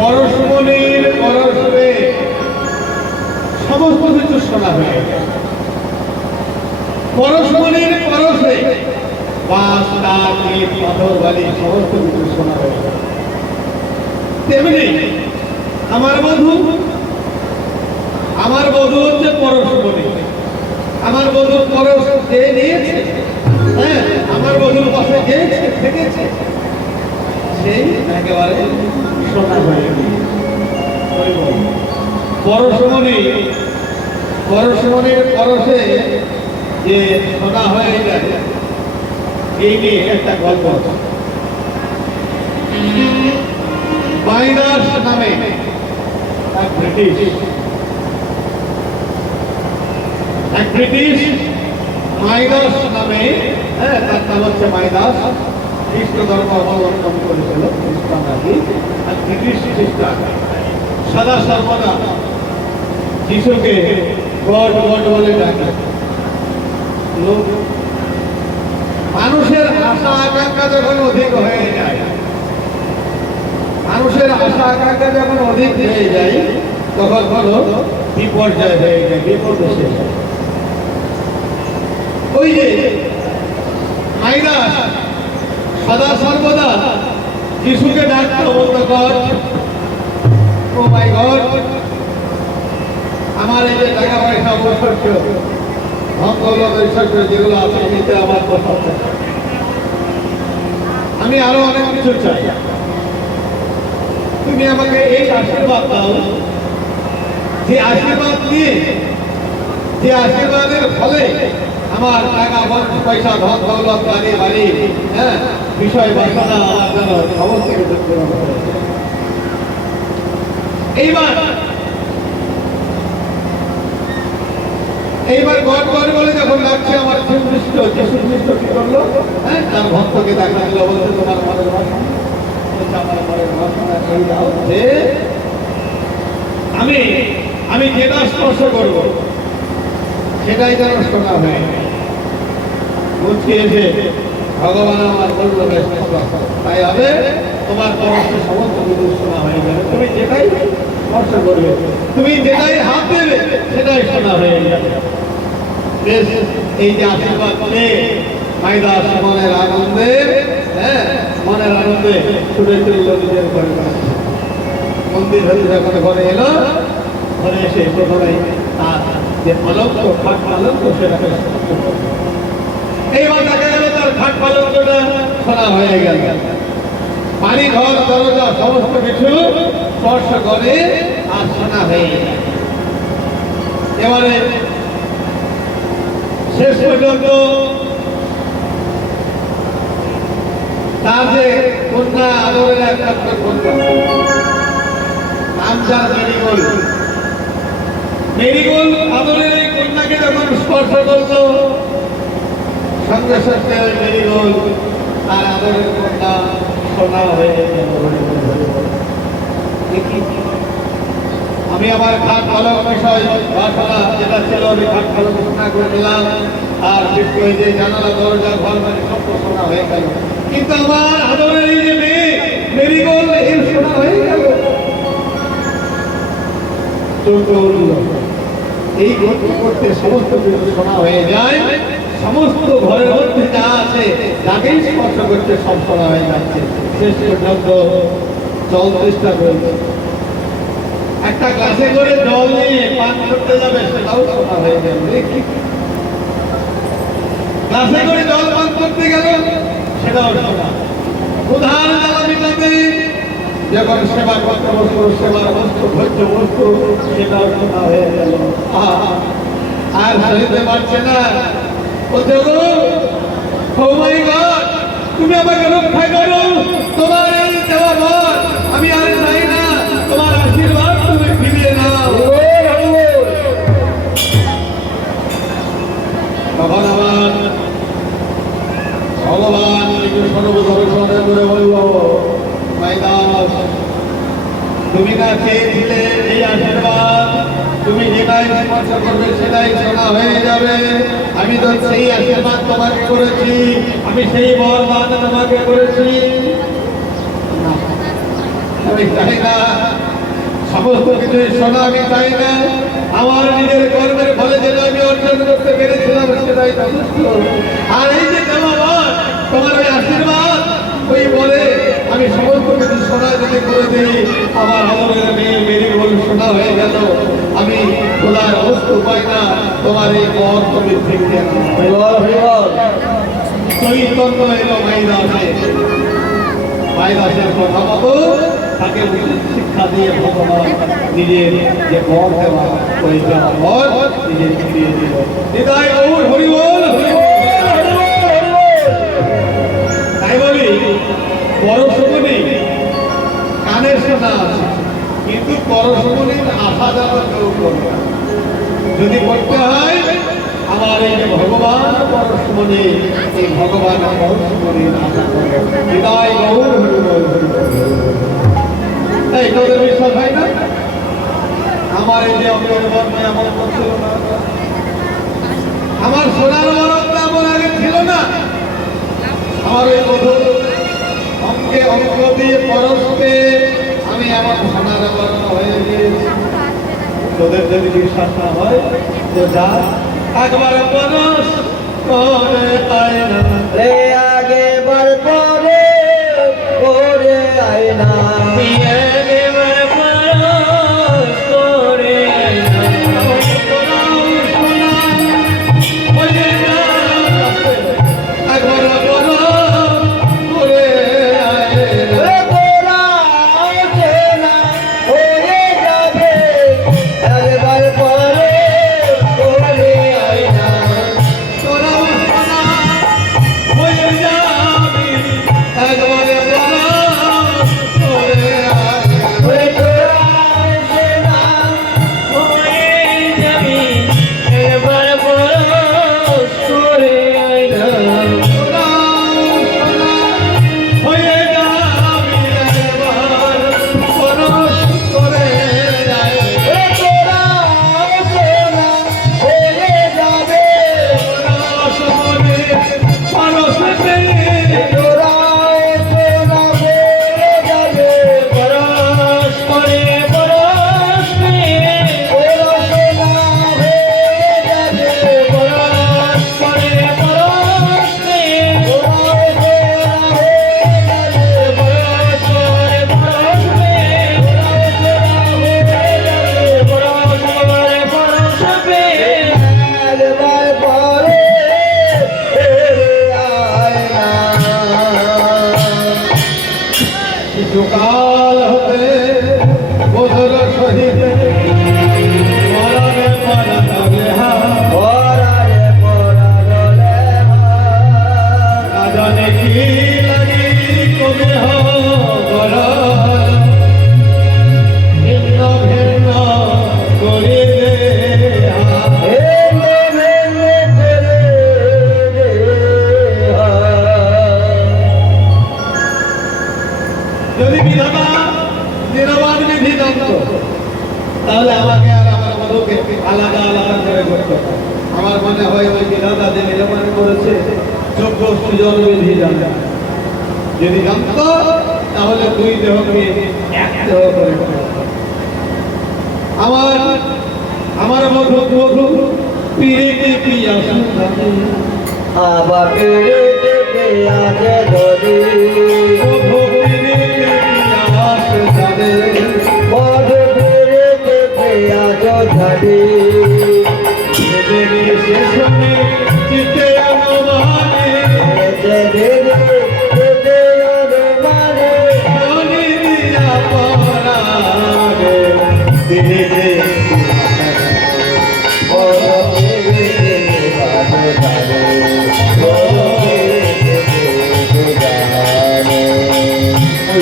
পরশমণির পরশে সমস্ত কিছু শোনা হয়ে গেল। পরশমণির পরশে বাঁশ কাঠ ইট পাথর বালি সমস্ত কিছু শোনা হয়ে গেল। তেমনি আমার বধূ হচ্ছে পরশমণি। আমার বধূর পরশ যে নিয়েছে, হ্যাঁ, আমার বধূর পাশে গিয়েছে থেকেছে, সেই একেবারে সোনা হয়ে গেল। পরশমণির পরশে যে সোনা হয়ে যায়, এই নিয়ে একটা গল্প আছে। মাইনাস নামে এক ব্রিটিশ মাইনাস নামে, হ্যাঁ, তার নাম হচ্ছে মাইনাস, খ্রিস্ট ধর্ম অবলম্বন করেছিল, খ্রিস্টান আগে, আর ব্রিটিশ খ্রিস্টান সদা সর্বদা যিশুকে গড গড বলে ডাকে। মানুষের আশা আকাঙ্ক্ষা যখন অধিক হয়ে যায়, মানুষের আশা আকাঙ্ক্ষা যখন অধিক হয়ে যায়, তখন হলো বিপর্যয় হয়ে যায়, বিপদ এসে যায়। ওই যে মাইনাস সদা সর্বদা যিশুকে ডাকতো, বলতো গড, ও মাই গড, আমার এই যে টাকা পয়সা ঐশ্বর্য ধন ঐশ্বর্য যেগুলো আছে, এতে আমার পছন্দ, আমি আরো অনেক কিছু চাই, তুমি আমাকে এই আশীর্বাদ দাও, যে আশীর্বাদ দিয়ে, যে আশীর্বাদের ফলে আমার টাকা পয়সা ধন দৌলত গাড়ি বাড়ি, হ্যাঁ, বিষয় বাসনা আমার যেন সমস্ত কিছু পূরণ হবে। এইবার গড গড বলে যখন ডাকছে আমার যিশু খ্রিস্ট কি করলো, হ্যাঁ, তার ভক্তকে দেখা দিল, বলছে তোমার মনের বাসনা, আমার মনের বাসনা এই দাও যে আমি যেটা স্পর্শ করবো সেটাই যেন শোনা হয়। বুঝতে এসে ভগবান আমার বলল, তাই হবে, তোমার পরশে সমস্ত কিছু শোনা হয়ে যাবে, তুমি যেটাই স্পর্শ করবে, তুমি যেটাই হাত দেবে, সেটাই শোনা হয়ে যাবে। বেশ, এই যে আশীর্বাদ পেয়ে মাইদাস মনের আনন্দে, হ্যাঁ, মনের আনন্দে ছুটে চলল নিজের ঘরে। মন্দির হতে যখন ঘরে এলো, ঘরে এসে প্রথমে তার যে পালঙ্ক, খাট পালঙ্ক, সেটাকে এইবার দেখা গেল তার খাট পালঙ্কটা শোনা হয়ে গেল। বাড়ি ঘর দরজা সমস্ত কিছু স্পর্শ করে আর শোনা হয়ে গেল। এবারে শেষ পর্যন্ত তার যে কন্যা, আদরের একমাত্র কন্যা, নাম যার মেরিগোল, মেরিগোল আদরের এই কন্যাকে যখন স্পর্শ করলো, সঙ্গে সঙ্গে মেরিগোল তার আদরের কন্যা সোনা হয়ে আমি আমার খাট পালক বিষয় বাসনা যেটা ছিল, আমি খাট পালক ঘোষণা করে দিলাম, আর বিস্কুট যে জানালা দরজা ঘর বাড়ি সব সোনা হয়ে গেল, কিন্তু আমার আদরের এই যে মেয়ে মেরিগোল, এর সোনা হয়ে গেল। এই গল্প করতে সমস্ত কিছু শোনা হয়ে যায়, সমস্ত ঘরের মধ্যে যা আছে, যাকেই স্পর্শ করছে সব শোনা হয়ে যাচ্ছে। শেষ পর্যন্ত জল চেষ্টা করেছে, একটা গ্লাসে করে জল নিয়ে পান করতে যাবে, সেটাও শোনা হয়ে যাবে। গ্লাসে করে জল পান করতে গেল, সেটাও শোনা। প্রধান জ্বালা মিটাতে যখন সেবা করতে বসতো, সেবার বস্তু ভোজ্য বস্তু, সেটাও শোনা হয়ে গেল। আর সহিতে পারছে না, বলছে গো, ও মাই গড, তুমি আমাকে রক্ষা করো, তোমার এই দেওয়া বর আমি আর চাই না, তোমার আশীর্বাদ তুমি ফিরিয়ে নাও। তখন আবার ভগবান সর্বদর্শনে করে বলল, মাইদাস, তুমি না চেয়েছিলে এই আশীর্বাদ, তুমি যেটাই স্পর্শ করবে সেটাই শোনা হয়ে যাবে। আমি তো সেই আশীর্বাদ তোমাকে করেছি, আমি সেই বরদান তোমাকে করেছি। আমি চাই না সমস্ত কিছু শোনা, আমি চাই না। আমার নিজের কর্মের ফলে যেটা আমি অর্জন করতে পেরেছিলাম সেটাই যথেষ্ট। আর এই যে দেওয়া তোমার ওই আশীর্বাদ, ওই বলে আমি সমস্ত কিছু শোনা যদি করে দিই, আমার আদরের মেয়ে মেরি বল শোনা হয়ে গেল, আমি খোলার বস্তু পাই না, তোমার এই পথ তুমি ফিরিয়ে নাও। চৈতন্য এলো মাইদাসে, মাইদাসের কথা মতো তাকে শিক্ষা দিয়ে ভগবান নিজের যে বর দেওয়া, ওই দেওয়া বর নিজে ফিরিয়ে দিল। হৃদয় গৌর হরি বল। তাই বলি পরশমণি কানের শোনা আছে, কিন্তু পরশমণির আশা যাওয়ার কেউ করবে না। যদি করতে হয় আমার এই যে ভগবান পরশমণি, এই ভগবান পরশমণির আশা করবে। হৃদয় গৌর হরি বল। এই তোদের বিশ্বাস হয় না? আমার এই যে অঙ্গের বর্ণে এমন ছিল না, আমার সোনার বরণটা এমন আগে ছিল না। আমার ওই মধুর অঙ্গে অঙ্গ দিয়ে পরশে আমি আমার সোনার বর্ণ হয়ে গিয়েছি। তোদের যদি বিশ্বাস না হয় তো যা একবার পরশ করে আয় না রে, আগে বার করে আয় না, কাল হতে বধুর সহিত মরণে পরালে না জানে কি লাগি কবে হর ভিন্ন ভিন্ন করে যদি বিধাতা নিরবাদ বিধি জানত, তাহলে আমাকে আর আমার মধুকে আলাদা আলাদা করে করতে। আমার মনে হয় ওই বিধাতা যে নিরবাদ করেছে যোগ্য সৃজন বিধি জানে। যদি জানত তাহলে দুই দেহকে এক দেহ করে আমার মধু মধু পিড়িতে পিয়া সুন্দরী আবার পেড়ে আছে ধরি মধু পিড়িতে পিয়া বাড়ি দেখে সে শুনে চিতে অনুমানে বলি দিয়া পরাগে দিলে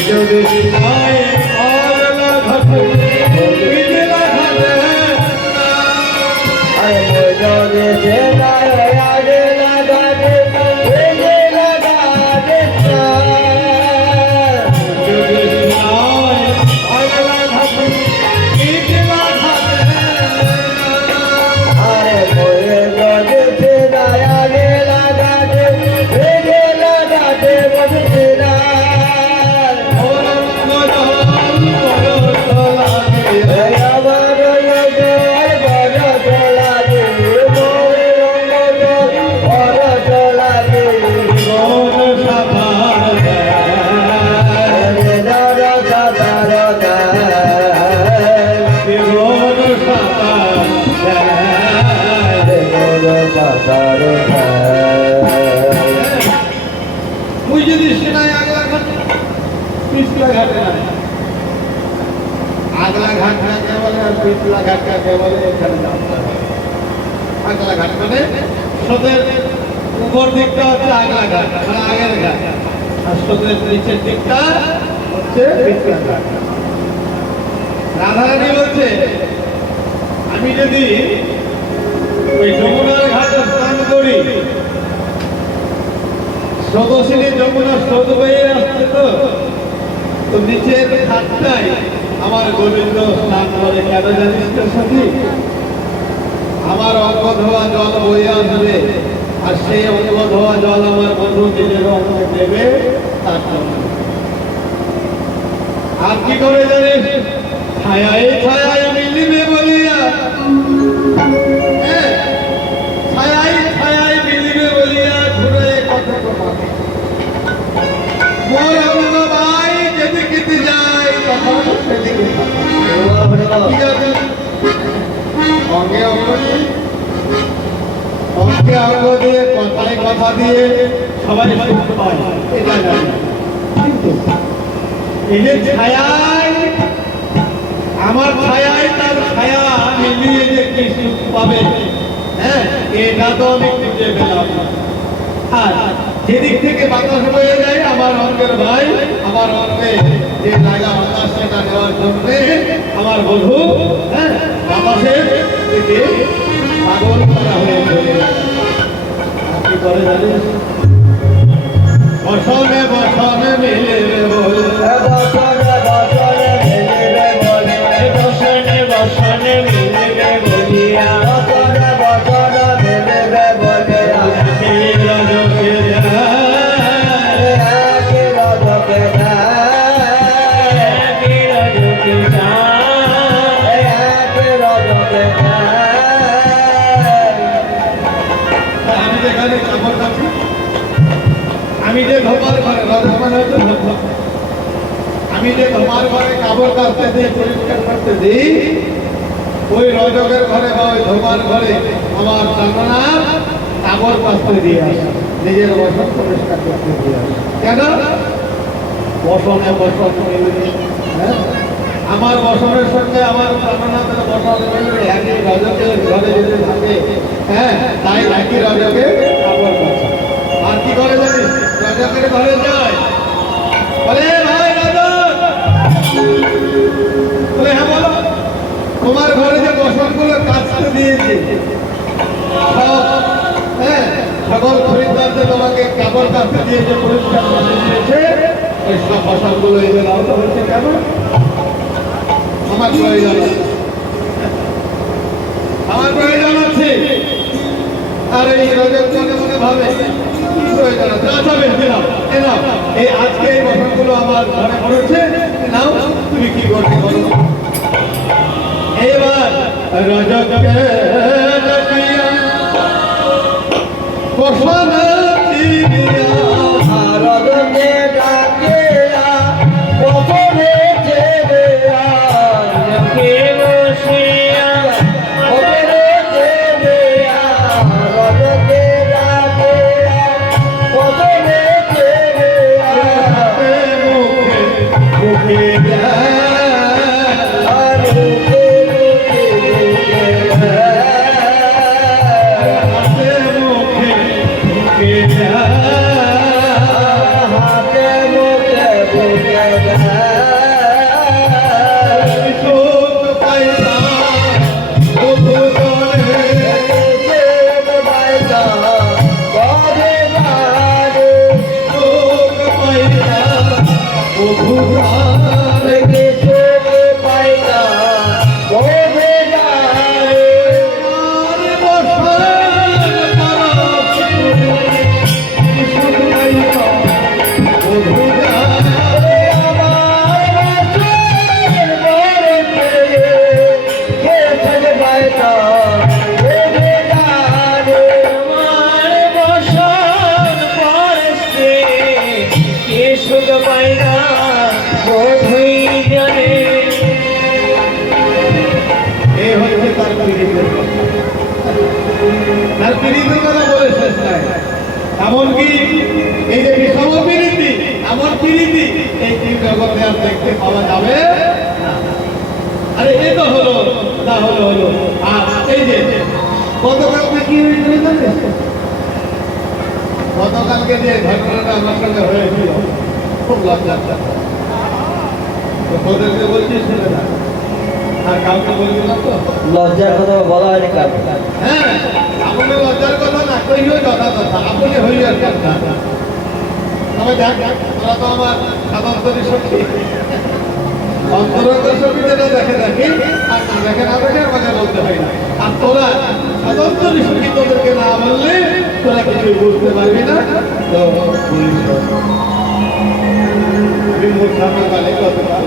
যদি নাই আগলা ঘাটে বিজলা ঘাটে যদি নাই আগলা ঘাটে বিজলা ঘাটে মুই যদি সেনাই আগলা ঘাট পিছলা ঘাটে নাই আগলা ঘাট কাকে বলে আর পিছলা ঘাট কাকে বলে এখানে জানতে হবে। আগলা ঘাট মানে স্রোতের উপর দিকটা হচ্ছে আগলা ঘাট মানে আগের ঘাট আর স্রোতের নিচের দিকটা হচ্ছে পিছলা ঘাট। রাধারানী বলছে আমি যদি ওই যমুনার ঘাটে স্নান করি স্রোতস্বিনী যমুনা স্রোত বয়ে আসছে তো নিচের ঘাটটাই আমার গোবিন্দ স্নান করে কেন জানিস তো সখী আমার অঙ্গ ধোয়া জল বয়ে আসবে আর সেই অঙ্গ ধোয়া জল আমার বন্ধু নিজের অঙ্গে দেবে তার জন্য। আর কি করে জানিস ছায়ায় ছায়ায় মিলিবে বলিয়া ছায়াই ছায়াই মিলিবে বলিয়া ঘুরে কথা কথা মোর অঙ্গ ভাই যেদিকে যায় তখন সেদিকে ঠিক আছে অঙ্গে অঙ্গ অঙ্গে অঙ্গ দিয়ে কথায় কথা দিয়ে সবাই সুখ পায় এটা জানি কিন্তু এই যে ছায়ায় আমার ছায়ায় তার ছায়া মিলিয়ে যে কি সুখ পাবে হ্যাঁ এটা তো আমি খুঁজে পেলাম না। আর যেদিক থেকে বাতাস বয়ে যায় আমার অঙ্গের ভাই আমার অঙ্গে যে লাগা বাতাস সেটা নেওয়ার জন্য আমার বধূ হ্যাঁ বাতাসের থেকে পাগল করা হয়ে চলে যায়। আর কি করে জানিস বসনে বসনে মিলে বলে বসনে বসনে মিলে বলিয়া আমি যে ধোমার ঘরে আমি যে ধোমার ঘরে কাপড় কাচতে দিই পরিষ্কার করতে দিই ওই রজকের ঘরে বা ওই ধোমার ঘরে আমার চান্দনা কাপড় কাচতে দিয়ে আসে নিজের বসন পরিষ্কার করতে দিয়ে আসে কেন বসনে বসন হ্যাঁ আমার বসনের সঙ্গে আমার চান্দনাথের বসন একই রজকের ঘরে যদি থাকে হ্যাঁ তাই একই রজকে কাপড় কাচা। আর কি করে জানিস রাজকের ঘরে যায় বলে ভাই রাজক বলে হ্যাঁ বলো তোমার ঘরে যে বসনগুলো কাচতে দিয়েছে হ্যাঁ সকল খরিদ্দারদের তোমাকে কাপড় কাচতে দিয়েছে পরিষ্কার করতে দিয়েছে ওই সব বসনগুলো এই নাও তো হচ্ছে কেন আমার প্রয়োজন আমার প্রয়োজন আছে। আর এই রজক মনে মনে ভাবে এই আজকে এই বসনগুলো আমার ঘরে পড়েছে নাও তুমি কি করতে করো। এবার রজকে বসন আর মুখে মুখে হাতে মুখে বুকে হাতে মুখে বুকে সুখ পাইতা বধু জনে সুখ পাইতা বধু জনে আর বসন পারস সুখ পাইতা বধু জনে এই হচ্ছে তার পিড়িতের কথা। তার পিড়িতের কথা বলে শেষ নাই। এমনকি এই যে বিষম পিড়িতি এমন পিড়িতি এই তিন জগতে আর দেখতে পাওয়া যাবে না। আরে এই তো হলো তা হলো আর এই যে গতকালকে কি হয়েছিল জানিস? গতকালকে যে ঘটনাটা আমার সঙ্গে হয়েছিল খুব লজ্জা তোদেরকে বলছি শুনে না আর কাউকে বলবি না তো। লজ্জার কথা বলা হয়নি কাউকে। হ্যাঁ আপনি লজ্জার কথা না কইও যথাযথ আপনি হইয়ার কথা তবে দেখ তোরা তো আমার সাধারণ শক্তি অন্তরঙ্গ শক্তি যেটা দেখে দেখি আর না দেখে না দেখে আমাকে বলতে হয় না। আর তোরা সাধারণ শক্তি তোদেরকে না বললে তোরা কিছু বুঝতে পারবি না। তো বলিস আমি মোট সকালে গতকাল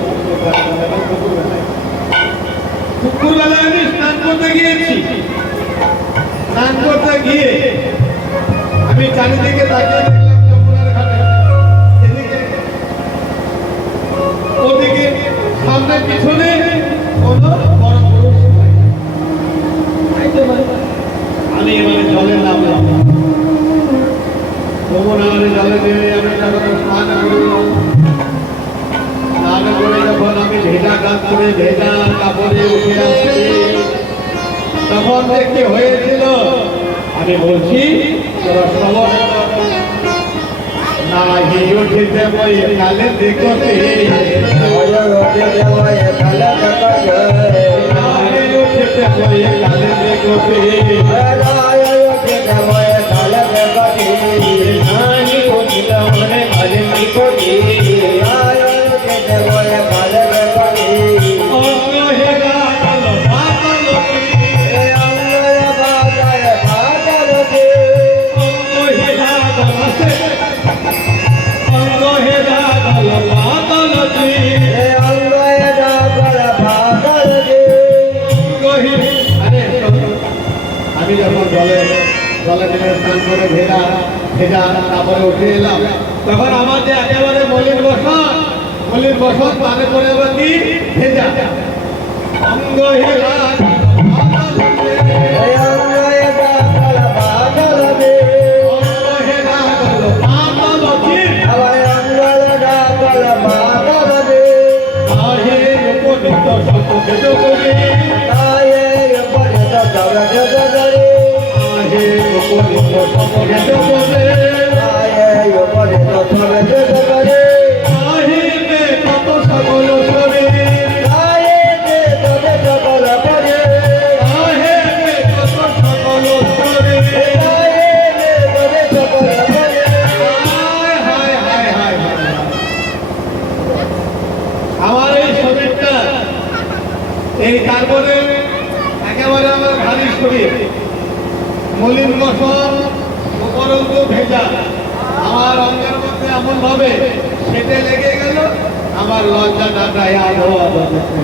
দুপুরবেলায় আমি স্নান করতে গিয়েছি। স্নান করতে গিয়ে আমি চারিদিকে তাকিয়ে দেখলাম যমুনার ঘাটে এদিকে ওদিকে সামনে পিছনে কোনো বড় পুরুষ নাই। আমি এবারে জলে নামলাম। যমুনার জলে নেমে আমি যখন স্নান করলাম স্নান করে যখন আমি ভেজা কাজ করে ভেজা কাপড়ে উঠে আসছি তখন দেখতে হয়েছিল আমি বলছি তোরা সবাই না হিয়ে উঠিতে বই কালে দেখতে না হিয়ে উঠিতে বই কালে আমি যখন জলে নেমে স্নান করে ভেজা তারপরে উঠে এলাম তখন আমার যে একেবারে মলিন বসন তারে করে আবার কি ভেজা অঙ্গ হেলা আমার এই শরীরটা এই তারপরে একেবারে আমার ভারী শরীর মলিন বসন উপরন্ত ভেজা আমার অঙ্গের মধ্যে এমন ভাবে সেটে লেগে গেল আমার লজ্জাটা প্রায় আধো দেখতে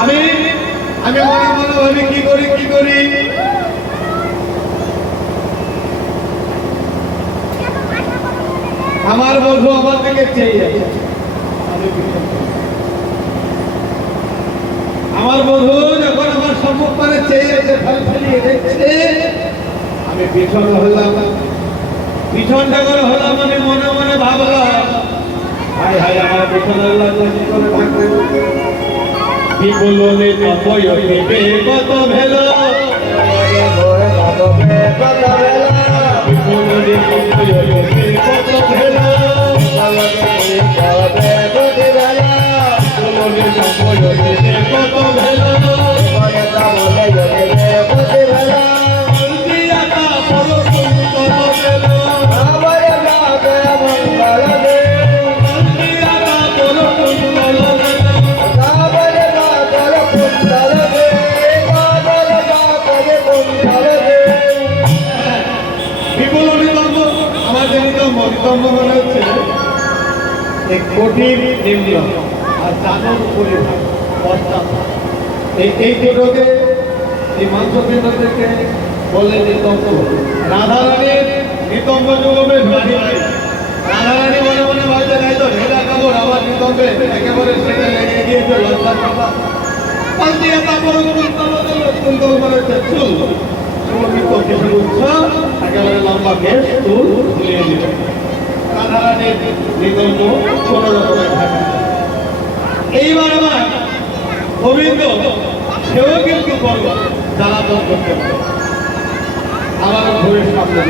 আমি মনে মনে ভাবি কি করি আমার বন্ধু আমার দিকে চেয়ে যাচ্ছে আমার বন্ধু যখন আমার সম্মুখ করে চেয়ে এসে ফেলিয়ে দেখছে আমি পিছন হলাম আমি মনে মনে ভাবলাম হায় আমার বিপদের লাগলে কি করে থাকবে বিপুলনে তপয় দিবে কত ভেল বিপুলনে তপয় দিবে কত ভেল বিপুলনে তপয় দিবে কত ভেল দিয়া পর সুন্দর ভেল নিতম্ব মনে হচ্ছে এই কঠিন নিম্ন আর চাদর উপরে এই দুটোকে এই মাংসপিণ্ড থেকে বলে নিতম্ব রাধারানীর নিতম্ব যুগমের রাধারানী মনে মনে ভাবতে নাই তো ঢেলা কাপড় আবার নিতম্বে একেবারে সেটা লেগে গিয়েছে লজ্জার কথা পাল্টিয়া কাপড় সুন্দর মনে হচ্ছে চুল সুমিত কিছু উচ্চ একেবারে লম্বা কেশ চুল ঝুলিয়ে দিবে রাধারানীর নিতম্ব কোনো রকমের থাকে এইবার আমার গোবিন্দ সেও কিন্তু করবো জ্বালাতন করতে পারে আবার ঘুরের সামনে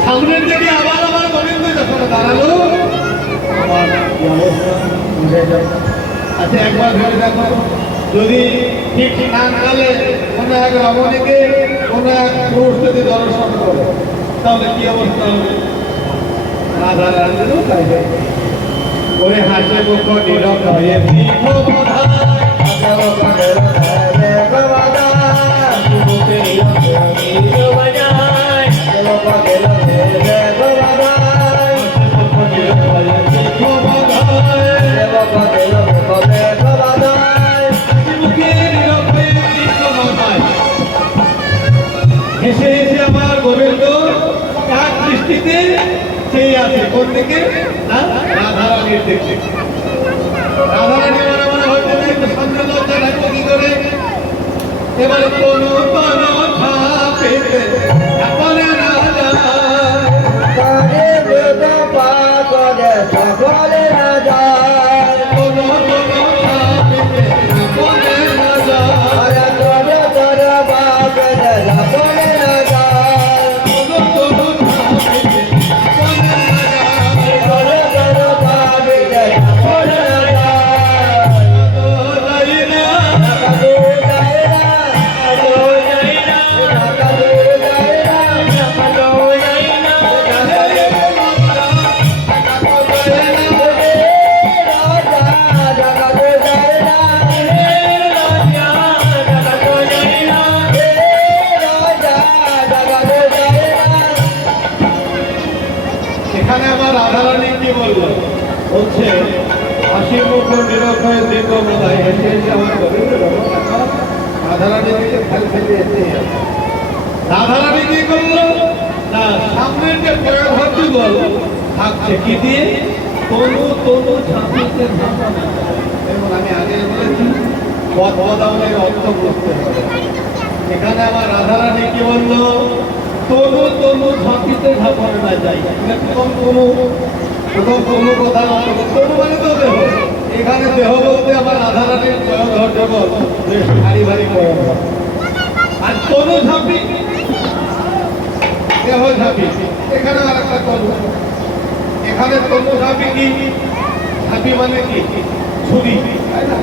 সামনের দিকে আবার আমার গোবিন্দ যখন দাঁড়ালো আমার অবস্থা বুঝে যায় আচ্ছা একবার ধরে দেখো যদি ঠিক না নালে কোনো এক রমণীকে কোনো এক পুরুষ যদি দর্শন করে তাহলে কি অবস্থা হবে রাধা রানীরও তাই ওরে হাসে মুখ নীরব হয়ে হেসে হেসে আমার গোবিন্দ এক দৃষ্টিতে সেই আছে কোন দিকে না রাধারানীর দিকে রাধারানী মনে মনে হইতে না একটু সামনে লজ্জা রাখবো কি করে এবারে কোন পেতে আপনে না যায় সকলে রাজা কোন পেতে আপনে না যায় এখানে আমার রাধারানী কি বলবো হচ্ছে হাসি মুখ নীরব হয়ে দীর্ঘ বোধায় হেসে হেসে আমার রাধারানী থেকে খেল খেলে এসে রাধারানী কি করলো না সামনের যে পয়ভর্তি বল থাকছে কি দিয়ে তনু তনু ঝাঁপিতে ঝাঁপানো এবং আমি আগে বলেছি বদাউনের অর্থ করতে হবে এখানে আমার রাধারানী কি বললো তনু তনু ঝাঁপিতে ঝাঁপানো না যায় কোন কোনো কোনো কথা তনু মানে তো দেহ এখানে দেহ বলতে আমার রাধারানীর ধৈর্য বল বেশ ভারী ভারী আর তনু ঝাঁপি দেহ ঝাঁপি এখানে আর একটা তনু এখানে তনু ঝাঁপি কি ঝাঁপি মানে কি ছুরি তাই না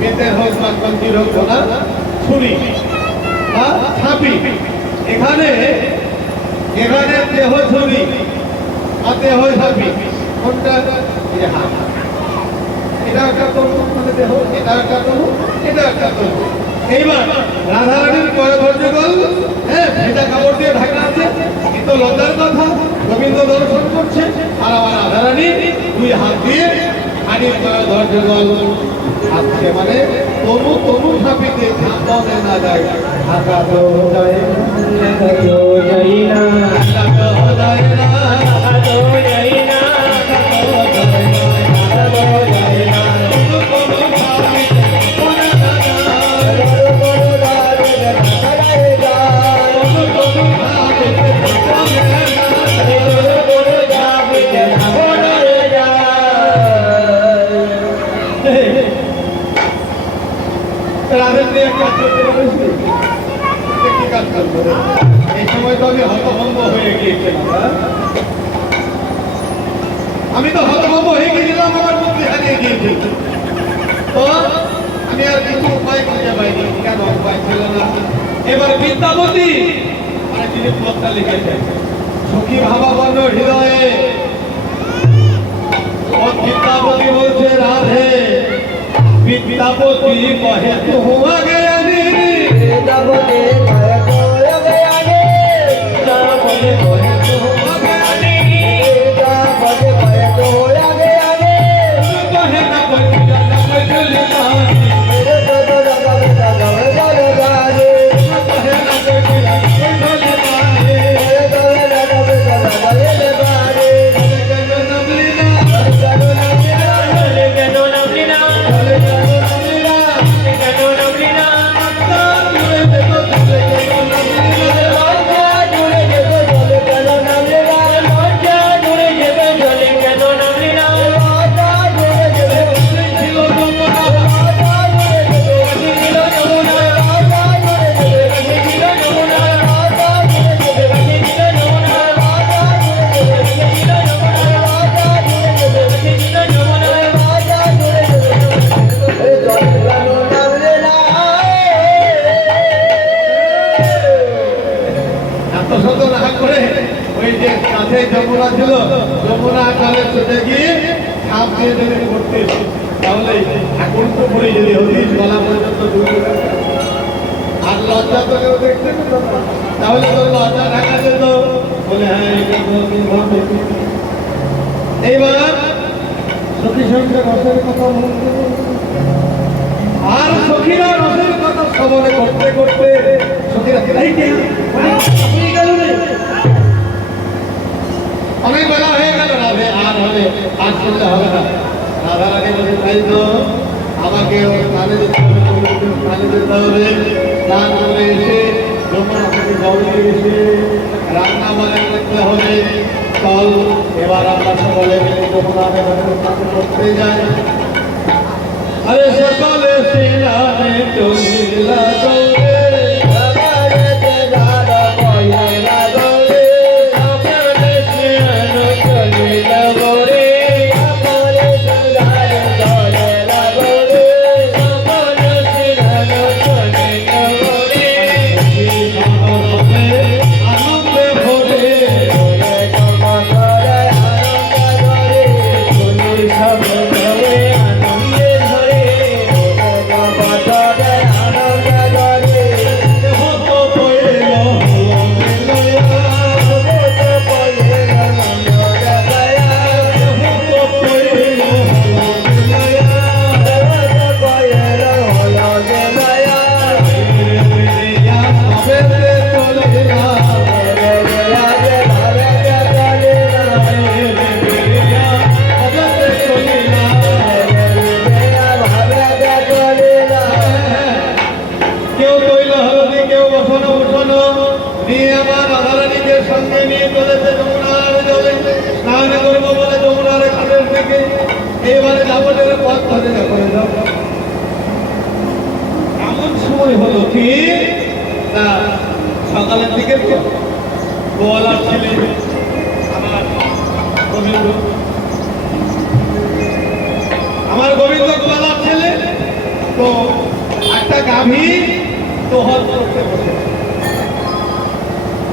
বেতের হোক বা কঞ্চির হোক না ছুরি বা ঝাঁপি এখানে এখানে দেহ ছবি আর দেহ ঝাঁপি কোনটা এটা একটা তনু মানে দেহ এটা একটা তনু এটা একটা তনু এইবার রাধারানীর ধৈর্য বল হ্যাঁ ভেজা কাপড় দিয়ে ঢাকা আছে কিন্তু লজ্জার কথা গোবিন্দ দর্শন করছে আর আমার রাধারানী দুই হাত দিয়ে হাড়ির ধৈর্য বল আসছে মানে তনু তনু ঝাঁপিতে ঝাঁপনে না যায় ঢাকা তো যায় আমি তো হতভম্ব হয়ে গিয়েছিলাম, আমার বুদ্ধি হারিয়ে গিয়েছিল। তো আমি আর কিছু উপায় খুঁজে পাইনি, কেন উপায় ছিল না। এবার বিদ্যাপতি মানে যিনি পথটা লিখেছেন, সখী ভাবাবন্ন হৃদয়ে ও বিদ্যাপতি বলছে, রাধে বিদ্যাপতি কহে তু আগে আনি, বিদ্যাপতি কহে তু আগে আনি, বিদ্যাপতি কহে তু আগে আনি, বিদ্যাপতি কহে তু আগে আনি, কহে না কহে না কহে লিখানি, মেরে তো দাদা দাদা দাদা গানে, কহে না কহে না কহে লিখানি, মেরে তো দাদা দাদা গানে গানে, কেন নামলি না, কেন নামলি না, কেন নামলি না, কেন নামলি না, কেন নামলি না, তাহলে দেখো কেন নামলি না, লজ্জা জুড়ে যেত জলে কেন নামলি না, লজ্জা জুড়ে যেতে জলে কেন নামলি না, লজ্জা জুড়ে যেত ছিল যমুনা, লজ্জা জুড়ে যেত ছিল যমুনা, লজ্জা জুড়ে যেত ছিল যমুনা, লজ্জা জুড়ে যেত ছিল যমুনা, লজ্জা জুড়ে যেত ছিল যমুনা, লজ্জা জুড়ে যেত ছিল যমুনা, লজ্জা জুড়ে যেত এ জলে কেন নামলি না, এত শত না করে ওই যে কাছে যমুনা ছিল, যমুনা কালে ছুটে গিয়ে সাপ দিয়ে যদি করতে, তাহলে এখন তো পড়ে যদি হতিস গলা পর্যন্ত ডুবে গেছে। আর লজ্জা তো কেউ দেখতে পেত না, তাহলে তোর লজ্জা ঢাকা যেত। বলে হ্যাঁ এটা তো আমি ভাবি। এইবার সখী সঙ্গে রসের কথা বলতে আর সখীরা রসের কথা শ্রবণে করতে করতে সখীরা এই যে, আপনি গেল রে। অনেক বেলা হয়ে গেল, রাধে আর হবে, আর চলতে হবে না। রাধা রানী বলে তাই তো আমাকে ওই স্নানে যেতে হবে, স্নানে যেতে হবে, স্নান করে এসে যমুনা থেকে জল নিয়ে এসে রান্না বান্না করতে হবে। চল এবার আমরা সকলে মিলে যমুনা নদীতে স্নান করতে যাই। আরে সকলে স্নানে চলিলা চলে, আমারে যে দাদা কয়ে না গরে, সকলে স্নান চলিলা গরে, আমারে যে দাদা কয়ে না গরে, সকলে স্নান চলিলা গরে, আনন্দে ভরে ওরে কমরে আনন্দ ধরে, ফুল সব ধরে আনন্দে ধরে, ওরে কমরে আনন্দ ধরে, হত পয়েল লয়া, ওরে কয়ে আনন্দ গায়া, হত পয়েল লয়া, ওরে কয়ে হলো যে মায়া, সবেতে চলিলা, রে রে আগে ভাবে কে চলে না, সবেতে চলিলা। ভাবে কে চলে না, কেউ তৈল হলদি, কেউ বসানো বসানো নিয়ে আমার রাধারানীকে সঙ্গে নিয়ে চলেছে যমুনার জলে স্নান করবো বলে যমুনার ঘাটের থেকে। এইবারে যাবনের পথ ধরে করে যাও। এমন সময় হলো কি না, সকালের দিকে তো গোয়ালার ছেলে আমার গোবিন্দ, আমার গোবিন্দ গোয়ালার ছেলে, তো একটা গাভী দোহন করতে বসে,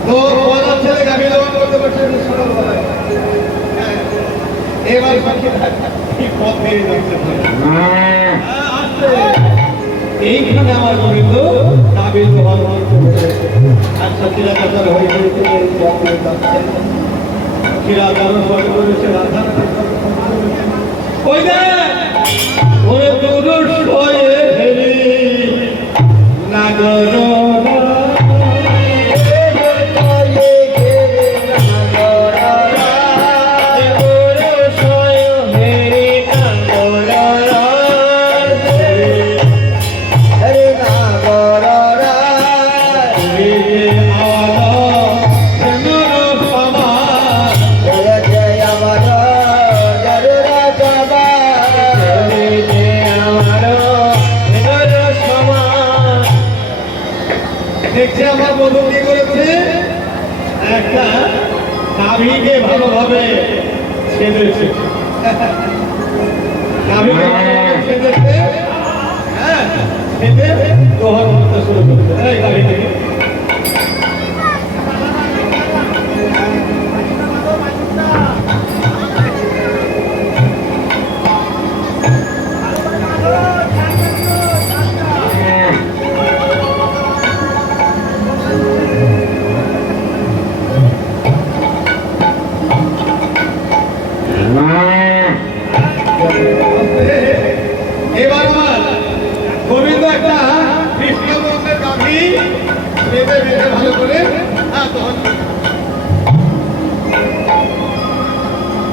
তো গোয়ালার ছেলে গাভী দোহন করতে বসে সকালবেলায়। হ্যাঁ, এবার কি পথ বেরিয়ে যাচ্ছে আসছে। এইখানে আমার গোবিন্দ গাভী দোহন করতে বসেছে, আর সখীরা কাতার হয়ে গেছে, সখীরা দারুণ ভয় করেছে, রাধা ওই দেখ ওরে দুরুর হয়ে হেরি নাগর কয়ে গেরে না গরা, পুরুষয় হেরি কাঙ্গরা, রে না গরা, রে যে আমার জরুরা জবা, দেখছে আমার বন্ধু কি করেছে, একটা নাভিকে ভালোভাবে সেজেছে গাভী সেজেছে হ্যাঁ সেজে দোহন করতে শুরু করছে এই গাভী থেকে এবার আমার গোবিন্দ একটা কৃষ্ণবর্ণের গাভী বেঁধে বেঁধে ভালো করে দহন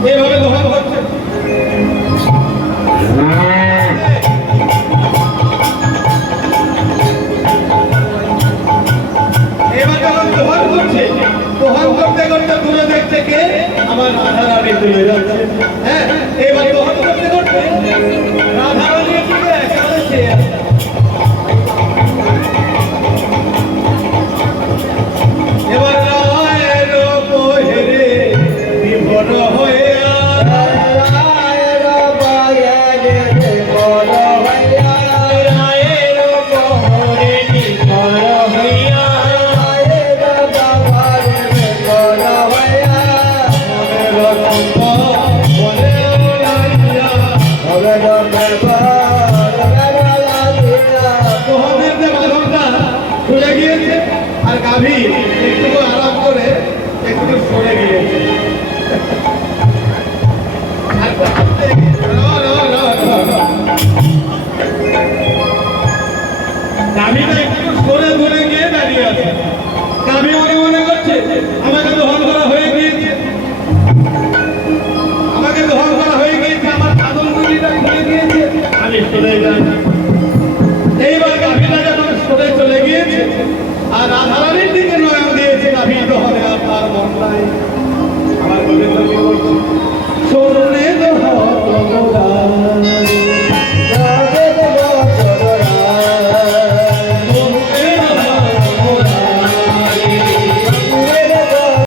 এভাবে দহন করছে এবার যখন দহন করছে দহন করতে করতে দূরে দেখছে কে আমার রাধারানী চলে যাচ্ছে হ্যাঁ এবার দহন করতে করতে রাধারানী চলে একেবারে চেয়ে আসছে। এবার রায়ের বহেরে বিভোর হইয়া রায়ের বয়ানে বিভোর হইয়া রায়ের বহরে নির্ভর হইয়া রায়ের বাবারে বিভোর হইয়া মনের কম্প বলে উড়াইয়া হবে দমে বলে লাগিয়া দহনের যে বাঁধনটা খুলে গিয়েছে আর গাভী একটু আরাম করে একটু সরে গিয়েছে আর গাভীটা একটু সরে ধরে গিয়ে দাঁড়িয়ে আছে গাভী মনে মনে করছে আমাকে দহন করা হয়ে গিয়েছে আমাকে দহন করা হয়ে গিয়েছে আমার সাধনগুলিটা খুলে গিয়েছে আমি সরে যাই এইবার গাভীটা যখন সরে চলে গিয়েছে আর রাধারানীর দিকে নয়ন দিয়েছে গাভী দহনে আপনার মন নাই আমার গোবিন্দ কি বলছে সরে